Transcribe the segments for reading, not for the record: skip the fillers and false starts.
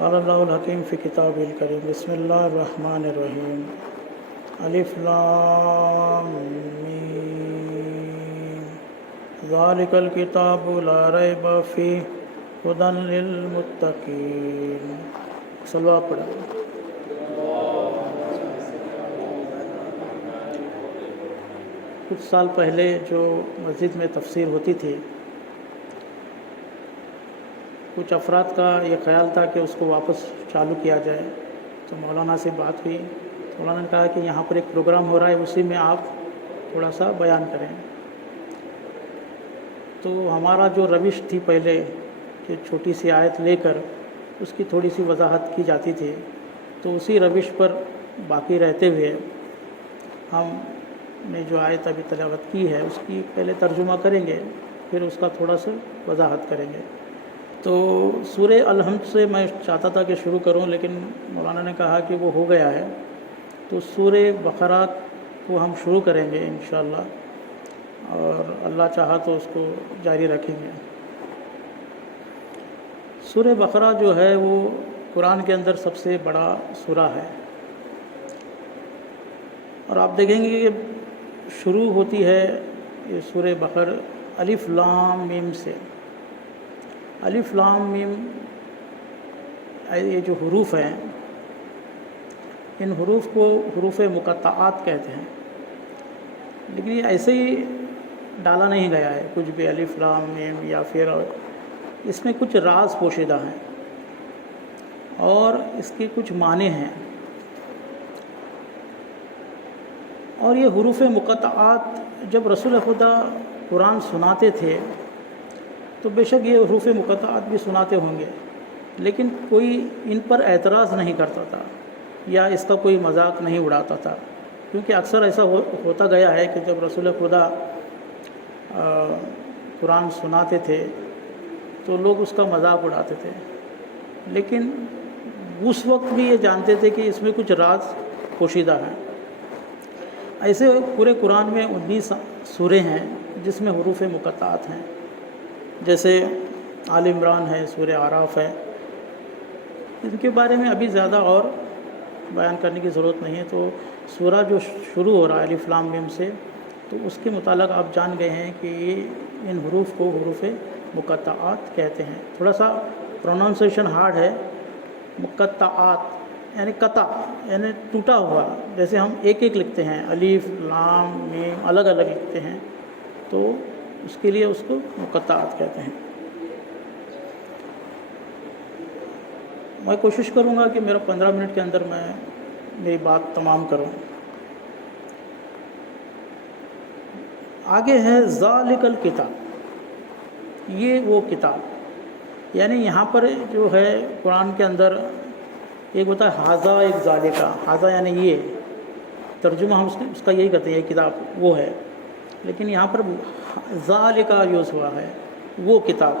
قال اللہ الحکیم فی کتاب الکریم بسم اللہ الرحمن الرحیم الف لام میم ذالک الکتاب لا ریب فیہ ہدی للمتقین. صلوات پڑھیں. کچھ سال پہلے جو مسجد میں تفسیر ہوتی تھی، کچھ افراد کا یہ خیال تھا کہ اس کو واپس چالو کیا جائے. تو مولانا سے بات ہوئی. مولانا نے کہا کہ یہاں پر ایک پروگرام ہو رہا ہے، اسی میں آپ تھوڑا سا بیان کریں. تو ہمارا جو روش تھی پہلے کہ چھوٹی سی آیت لے کر اس کی تھوڑی سی وضاحت کی جاتی تھی، تو اسی روش پر باقی رہتے ہوئے ہم نے جو آیت ابھی تلاوت کی ہے اس کی پہلے ترجمہ کریں گے، پھر اس کا تھوڑا سا وضاحت کریں گے. تو سورہ الحمد سے میں چاہتا تھا کہ شروع کروں، لیکن مولانا نے کہا کہ وہ ہو گیا ہے، تو سورہ بقرہ کو ہم شروع کریں گے انشاءاللہ، اور اللہ چاہا تو اس کو جاری رکھیں گے. سورہ بقرہ جو ہے وہ قرآن کے اندر سب سے بڑا سورہ ہے، اور آپ دیکھیں گے کہ شروع ہوتی ہے یہ سورہ بقرہ الف لام میم سے. الف لام میم یہ جو حروف ہیں، ان حروف کو حروف مقطعات کہتے ہیں، لیکن یہ ایسے ہی ڈالا نہیں گیا ہے کچھ بھی الف لام میم، یا پھر اس میں کچھ راز پوشیدہ ہیں اور اس کے کچھ معنی ہیں. اور یہ حروف مقطعات جب رسول خدا قرآن سناتے تھے تو بے شک یہ حروف مقطعات بھی سناتے ہوں گے، لیکن کوئی ان پر اعتراض نہیں کرتا تھا یا اس کا کوئی مذاق نہیں اڑاتا تھا، کیونکہ اکثر ایسا ہوتا گیا ہے کہ جب رسول خدا قرآن سناتے تھے تو لوگ اس کا مذاق اڑاتے تھے، لیکن اس وقت بھی یہ جانتے تھے کہ اس میں کچھ راز پوشیدہ ہیں. ایسے پورے قرآن میں 19 سورے ہیں جس میں حروف مقطعات ہیں، جیسے آل عمران ہے، سورہ اعراف ہے. ان کے بارے میں ابھی زیادہ اور بیان کرنے کی ضرورت نہیں ہے. تو سورہ جو شروع ہو رہا ہے الف لام میم سے، تو اس کے متعلق آپ جان گئے ہیں کہ ان حروف کو حروف مقطعات کہتے ہیں. تھوڑا سا پروننسیشن ہارڈ ہے. مقطعات یعنی قطع، یعنی ٹوٹا ہوا، جیسے ہم ایک ایک لکھتے ہیں، الف لام میم الگ الگ لکھتے ہیں، تو اس کے لیے اس کو مقطعات کہتے ہیں. میں کوشش کروں گا کہ میرا 15 منٹ کے اندر میں میری بات تمام کروں. آگے ہے ذالک الکتاب، یہ وہ کتاب، یعنی یہاں پر جو ہے قرآن کے اندر ایک ہوتا ہے حاذا، ایک ذالکہ. حاذا یعنی یہ، ترجمہ ہم اس کا یہی کرتے ہیں، یہ کتاب وہ ہے، لیکن یہاں پر ذالکہ یوز ہوا ہے، وہ کتاب.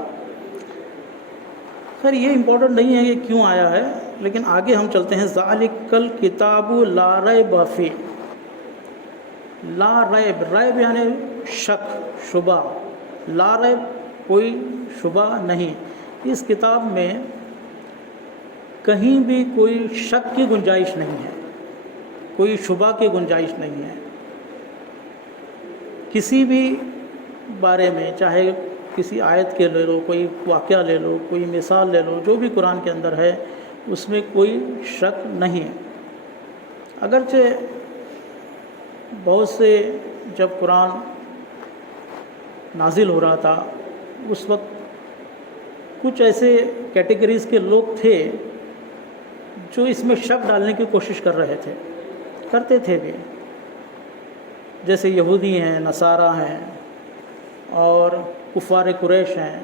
خیر یہ امپورٹنٹ نہیں ہے کہ کیوں آیا ہے، لیکن آگے ہم چلتے ہیں. ذالک الکتاب لا ریب فیہ. لا ریب، ریب یعنی شک، شبہ. لا ریب کوئی شبہ نہیں. اس کتاب میں کہیں بھی کوئی شک کی گنجائش نہیں ہے، کوئی شبہ کی گنجائش نہیں ہے. کسی بھی بارے میں، چاہے کسی آیت کے لے لو، کوئی واقعہ لے لو، کوئی مثال لے لو، جو بھی قرآن کے اندر ہے اس میں کوئی شک نہیں ہے. اگرچہ بہت سے جب قرآن نازل ہو رہا تھا اس وقت کچھ ایسے کیٹیگریز کے لوگ تھے جو اس میں شک ڈالنے کی کوشش کر رہے تھے، کرتے تھے بھی، جیسے یہودی ہیں، نصارہ ہیں، اور کفار قریش ہیں،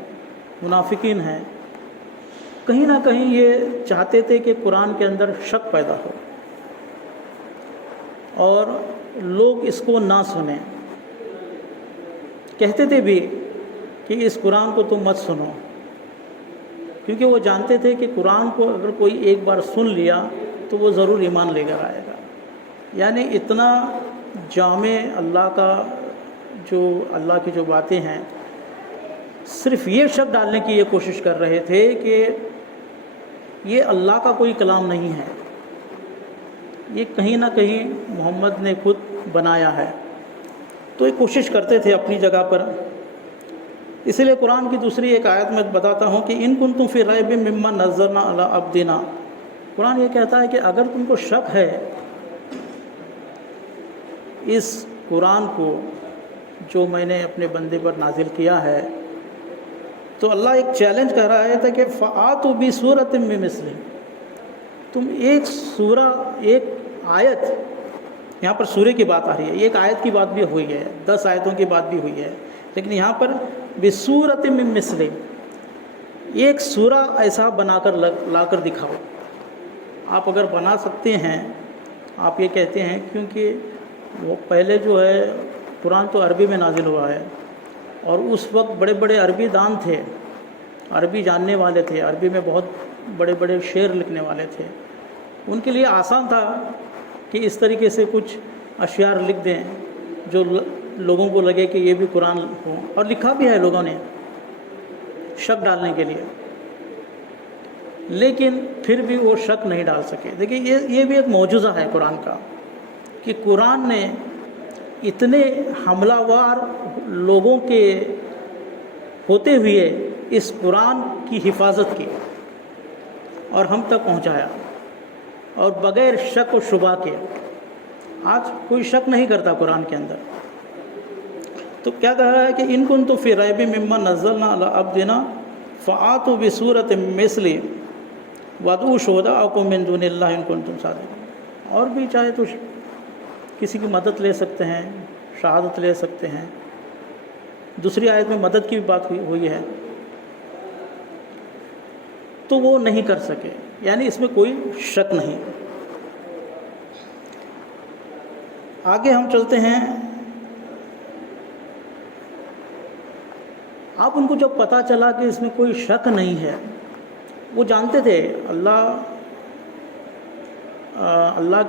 منافقین ہیں. کہیں نہ کہیں یہ چاہتے تھے کہ قرآن کے اندر شک پیدا ہو اور لوگ اس کو نہ سنیں. کہتے تھے بھی کہ اس قرآن کو تم مت سنو، کیونکہ وہ جانتے تھے کہ قرآن کو اگر کوئی ایک بار سن لیا تو وہ ضرور ایمان لے کر آئے گا. یعنی اتنا جامع اللہ کی جو باتیں ہیں، صرف یہ شک ڈالنے کی یہ کوشش کر رہے تھے کہ یہ اللہ کا کوئی کلام نہیں ہے، یہ کہیں نہ کہیں محمد نے خود بنایا ہے۔ تو یہ کوشش کرتے تھے اپنی جگہ پر۔ اسی لیے قرآن کی دوسری ایک آیت میں بتاتا ہوں کہ ان کنتم فی ریب مما نزلنا علی عبدنا، قرآن یہ کہتا ہے کہ اگر تم کو شک ہے اس قرآن کو جو میں نے اپنے بندے پر نازل کیا ہے، تو اللہ ایک چیلنج کر رہا ہے کہ فآتوا بسورۃ من مثلہ، تم ایک سورہ، ایک آیت، یہاں پر سورہ کی بات آ رہی ہے، ایک آیت کی بات بھی ہوئی ہے، 10 آیتوں کی بات بھی ہوئی ہے، لیکن یہاں پر بسورۃ من مثلہ، ایک سورہ ایسا بنا کر لا کر دکھاؤ۔ آپ اگر بنا سکتے ہیں، آپ یہ کہتے ہیں، کیونکہ وہ پہلے جو ہے قرآن تو عربی میں نازل ہوا ہے، اور اس وقت بڑے بڑے عربی دان تھے، عربی جاننے والے تھے، عربی میں بہت بڑے بڑے شعر لکھنے والے تھے، ان کے لیے آسان تھا کہ اس طریقے سے کچھ اشعار لکھ دیں جو لوگوں کو لگے کہ یہ بھی قرآن ہو، اور لکھا بھی ہے لوگوں نے شک ڈالنے کے لیے، لیکن پھر بھی وہ شک نہیں ڈال سکے۔ دیکھیے یہ بھی ایک معجزہ ہے قرآن کا، کہ قرآن نے اتنے حملہ ور لوگوں کے ہوتے ہوئے اس قرآن کی حفاظت کی اور ہم تک پہنچایا، اور بغیر شک و شبہ کے۔ آج کوئی شک نہیں کرتا قرآن کے اندر۔ تو کیا کہہ رہا ہے کہ ان کنتم فی ریب مما نزلنا علی عبدنا فآتوا بسورۃ مثلہ وادعوا شہداءکم من دون اللہ ان کنتم صادقین۔ اور بھی چاہے تو کسی کی مدد لے سکتے ہیں، شہادت لے سکتے ہیں۔ دوسری آیت میں مدد کی بھی بات ہوئی ہے، تو وہ نہیں کر سکے، یعنی اس میں کوئی شک نہیں۔ آگے ہم چلتے ہیں۔ آپ ان کو جب پتہ چلا کہ اس میں کوئی شک نہیں ہے، وہ جانتے تھے اللہ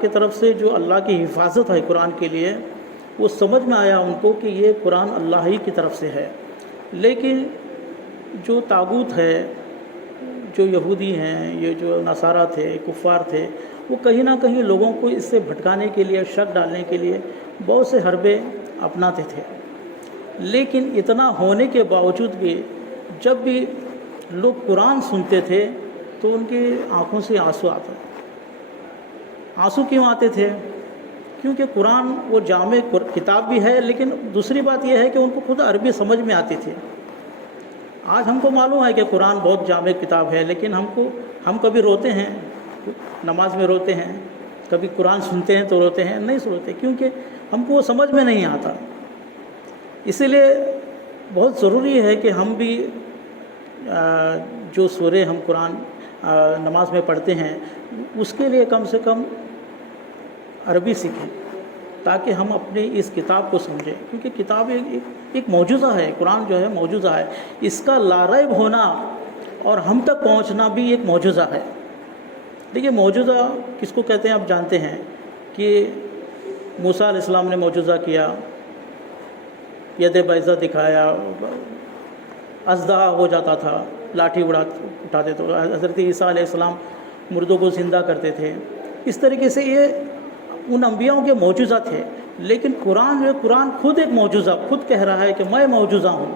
کی طرف سے جو اللہ کی حفاظت ہے قرآن کے لیے، وہ سمجھ میں آیا ان کو کہ یہ قرآن اللہ ہی کی طرف سے ہے۔ لیکن جو طاغوت ہے، جو یہودی ہیں، یہ جو نصارہ تھے، کفار تھے، وہ کہیں نہ کہیں لوگوں کو اس سے بھٹکانے کے لیے، شک ڈالنے کے لیے بہت سے حربے اپناتے تھے۔ لیکن اتنا ہونے کے باوجود بھی جب بھی لوگ قرآن سنتے تھے تو ان کی آنکھوں سے آنسو آتے۔ آنسو کیوں آتے تھے؟ کیونکہ قرآن وہ جامع کتاب بھی ہے، لیکن دوسری بات یہ ہے کہ ان کو خود عربی سمجھ میں آتی تھی۔ آج ہم کو معلوم ہے کہ قرآن بہت جامع کتاب ہے، لیکن ہم کبھی روتے ہیں، نماز میں روتے ہیں، کبھی قرآن سنتے ہیں تو روتے ہیں، نہیں سنتے، کیونکہ ہم کو وہ سمجھ میں نہیں آتا۔ اسی لیے بہت ضروری ہے کہ ہم بھی جو سورے ہم قرآن نماز میں پڑھتے ہیں، اس کے لیے کم سے کم عربی سیکھیں، تاکہ ہم اپنی اس کتاب کو سمجھیں، کیونکہ کتاب ایک معجزہ ہے، قرآن جو ہے معجزہ ہے، اس کا لا ریب ہونا اور ہم تک پہنچنا بھی ایک معجزہ ہے۔ دیکھیے معجزہ کس کو کہتے ہیں آپ جانتے ہیں، کہ موسیٰ علیہ السلام نے معجزہ کیا، ید بیضہ دکھایا، اژدہا ہو جاتا تھا، لاٹھی اٹھاتے تھے، حضرت عیسیٰ علیہ السلام مردوں کو زندہ کرتے تھے۔ اس طریقے سے یہ ان انبیاءوں کے معجزہ تھے۔ لیکن قرآن خود ایک معجزہ، خود کہہ رہا ہے کہ میں معجزہ ہوں۔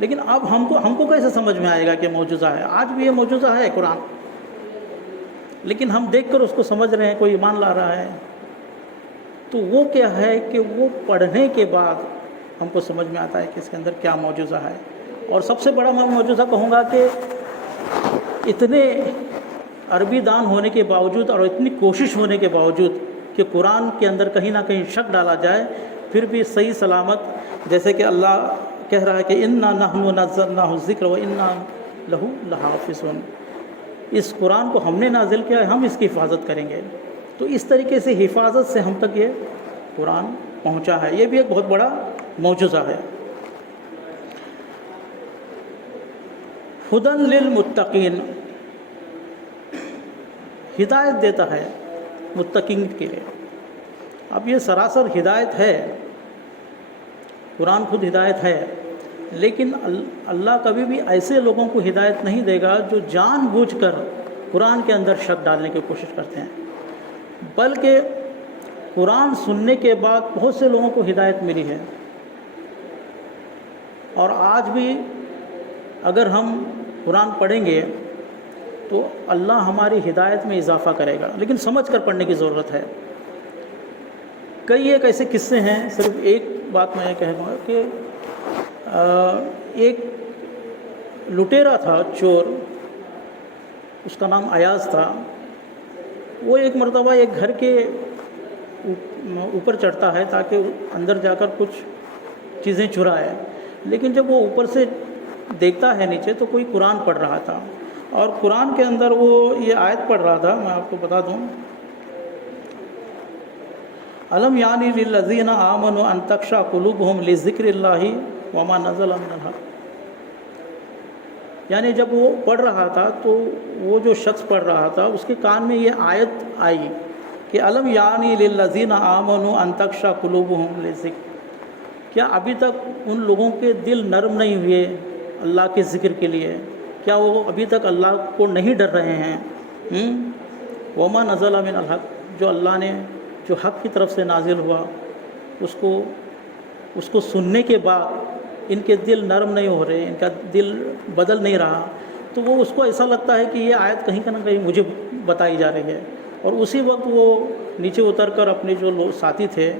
لیکن اب ہم کو کیسے سمجھ میں آئے گا کہ معجزہ ہے؟ آج بھی یہ معجزہ ہے قرآن، لیکن ہم دیکھ کر اس کو سمجھ رہے ہیں، کوئی ایمان لا رہا ہے۔ تو وہ کیا ہے کہ وہ پڑھنے کے بعد ہم کو سمجھ میں آتا ہے کہ اس کے اندر کیا معجزہ ہے۔ اور سب سے بڑا میں معجزہ کہوں گا کہ اتنے عربی دان ہونے کے باوجود اور اتنی کوشش ہونے کے باوجود کہ قرآن کے اندر کہیں نہ کہیں شک ڈالا جائے، پھر بھی صحیح سلامت، جیسے کہ اللہ کہہ رہا ہے کہ انا نحن نزلنا الذکر وانا لہ لحافظون، اس قرآن کو ہم نے نازل کیا ہے، ہم اس کی حفاظت کریں گے۔ تو اس طریقے سے حفاظت سے ہم تک یہ قرآن پہنچا ہے، یہ بھی ایک بہت بڑا معجزہ ہے۔ ہدی للمتقین، ہدایت دیتا ہے متقین کے لیے۔ اب یہ سراسر ہدایت ہے، قرآن خود ہدایت ہے، لیکن اللہ کبھی بھی ایسے لوگوں کو ہدایت نہیں دے گا جو جان بوجھ کر قرآن کے اندر شک ڈالنے کی کوشش کرتے ہیں، بلکہ قرآن سننے کے بعد بہت سے لوگوں کو ہدایت ملی ہے، اور آج بھی اگر ہم قرآن پڑھیں گے تو اللہ ہماری ہدایت میں اضافہ کرے گا، لیکن سمجھ کر پڑھنے کی ضرورت ہے۔ کئی ایک ایسے قصے ہیں، صرف ایک بات میں کہوں گا کہ ایک لٹیرا تھا، چور، اس کا نام ایاز تھا۔ وہ ایک مرتبہ ایک گھر کے اوپر چڑھتا ہے تاکہ اندر جا کر کچھ چیزیں چرائے، لیکن جب وہ اوپر سے دیکھتا ہے نیچے تو کوئی قرآن پڑھ رہا تھا، اور قرآن کے اندر وہ یہ آیت پڑھ رہا تھا، میں آپ کو بتا دوں، الم یعنی للذین آمنوا ان تخشع قلوبہم لذکر اللہ وما نزل من الحق۔ یعنی جب وہ پڑھ رہا تھا تو وہ جو شخص پڑھ رہا تھا اس کے کان میں یہ آیت آئی کہ الم یعنی للذین آمنوا ان تخشع قلوبہم لذکر، کیا ابھی تک ان لوگوں کے دل نرم نہیں ہوئے اللہ کے ذکر کے لیے؟ کیا وہ ابھی تک اللہ کو نہیں ڈر رہے ہیں؟ وما نزل من الحق، جو اللہ نے، جو حق کی طرف سے نازل ہوا، اس کو سننے کے بعد ان کے دل نرم نہیں ہو رہے، ان کا دل بدل نہیں رہا، تو وہ اس کو ایسا لگتا ہے کہ یہ آیت کہیں نہ کہیں مجھے بتائی جا رہی ہے، اور اسی وقت وہ نیچے اتر کر اپنے جو ساتھی تھے،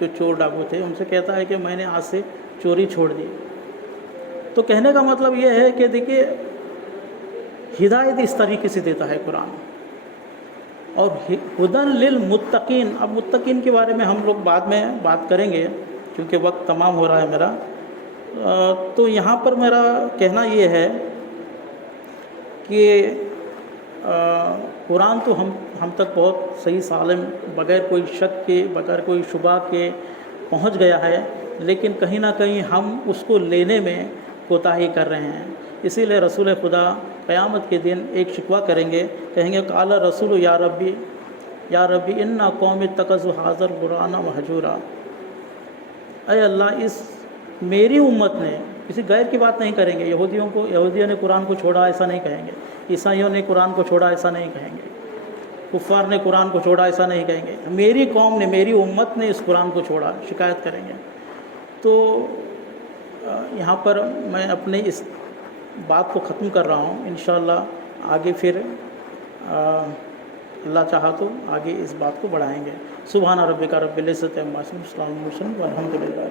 جو چور ڈاکو تھے، ان سے کہتا ہے کہ میں نے آج سے چوری چھوڑ دی۔ تو کہنے کا مطلب یہ ہے کہ دیکھیے، ہدایت اس طریقے سے دیتا ہے قرآن، اور ہدن للمتقین۔ اب متقین کے بارے میں ہم لوگ بعد میں بات کریں گے کیونکہ وقت تمام ہو رہا ہے میرا۔ تو یہاں پر میرا کہنا یہ ہے کہ قرآن تو ہم تک بہت صحیح سالم، بغیر کوئی شک کے، بغیر کوئی شبہ کے پہنچ گیا ہے، لیکن کہیں نہ کہیں ہم اس کو لینے میں کوتاہی کر رہے ہیں۔ اسی لیے رسول خدا قیامت کے دن ایک شکوہ کریں گے، کہیں گے قال رسول یا ربی انا قوم اتخذوا ھذا القرآن مہجورا۔ اے اللہ، اس میری امت نے، کسی غیر کی بات نہیں کریں گے، یہودیوں نے قرآن کو چھوڑا ایسا نہیں کہیں گے، عیسائیوں نے قرآن کو چھوڑا ایسا نہیں کہیں گے، کفار نے قرآن کو چھوڑا ایسا نہیں کہیں گے، میری قوم نے، میری امت نے اس قرآن کو چھوڑا، شکایت کریں گے۔ تو یہاں پر میں اپنے اس بات کو ختم کر رہا ہوں، انشاءاللہ آگے پھر اللہ چاہا تو آگے اس بات کو بڑھائیں گے۔ سبحان ربک رب العزت عما یصفون، والسلام علیہ وسلم والحمد للہ۔